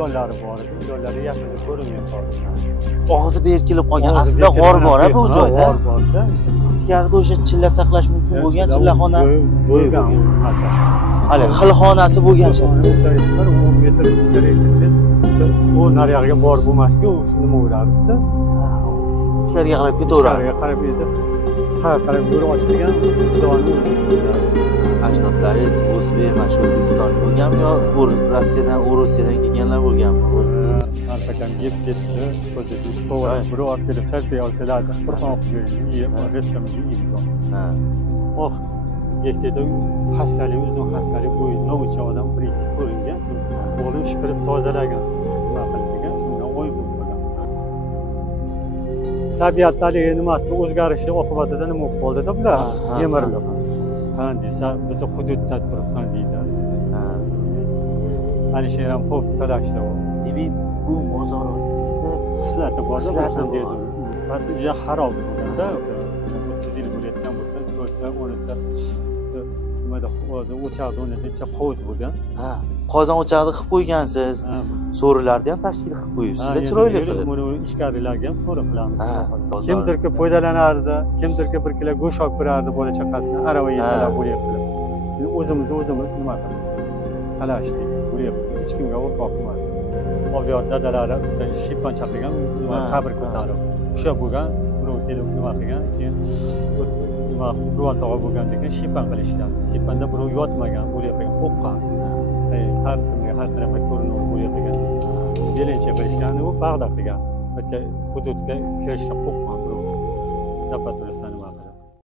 yo'llari bor edi. Yo'llari yaqinda ko'rinmay qoldi. Og'zi berkilib qolgan. Aslida g'or bor-a bu joyda? G'or bor-da. Ichkarida o'sha chilla saqlash mumkin bo'lgan chillaxona bo'lgan asar. Hali xilxonasi bo'lgan shaklda. 10 metr ichkariga kirsa, u naryoqqa borib bo'lmasdi-ku, o'sha nima o'ylardi-da. Ichkariga qarab ketaveradi. Ichkariga qarab edi. Har qarab yo'l ochilgan, xudoni o'zi. Ajdodlaringiz o'zbek, mana shu O'zbekistonlik bo'lganmi yo Rossiyadan, Rossiyadan kelganlar bo'lganmi? Albakan yeb ketdi, ko'zida to'g'ri bir olib kelib tarbiya olsalardi. Qur'on o'qib yeb, reskamga yeb. Ha. Oh, yettida xastalik, o'zing xastalik bo'yicha novcha odam bir ko'ringan. O'g'lim shipirib tozalagan. Nima qilgan? Shundan o'y bo'lgan. Tabiatdagi nimasi o'zgarishi oqibatida nima bo'lib qoldi-da bular? Yemirilib. Qani desa, biz hududda turibsan deydi. Ha. Ana shu ham xo'p talashdi u. Demak, bu mozorda Xislati bor, xislati bor. Hatto juda xarob bo'lganda, 30 yil bo'layotgan bo'lsa, so'tda o'rnida nimada o'choqda o'rnida hovuz bo'lgan. Ha, qozon o'chog'ida qilib qo'ygansiz. So'rilarni ham tashkil qilib qo'yibsiz. Chiroyli qilib. Buni ichkarilarga ham so'ri qilamiz. Ha, Kimdirki foydalanardi, kimdirki bir kilo go'sht olib berardi bola chaqasini, arava yetalab bo'lib qilib. Shuni o'zimiz nima qildik? Talashdik, bo'lib hech kimga o'rtoq qilmadik. Obyor dadalari shippan chaqirgan, qabr ko'tarib. O'sha bo'lgan, birov kelib nima qilgan, keyin nima Ruvan tog'a bo'lgandan keyin shippan qilishgan. Shippanda birov yotmagan, bo'lib qilgan, o'qqan. Har kimga har tarafa ko'rinib bo'lib qilgan. Belincha qilishgan, u Bag'dod qilgan. Hududga kirishga qo'rqqan birov. Dapat turistlarni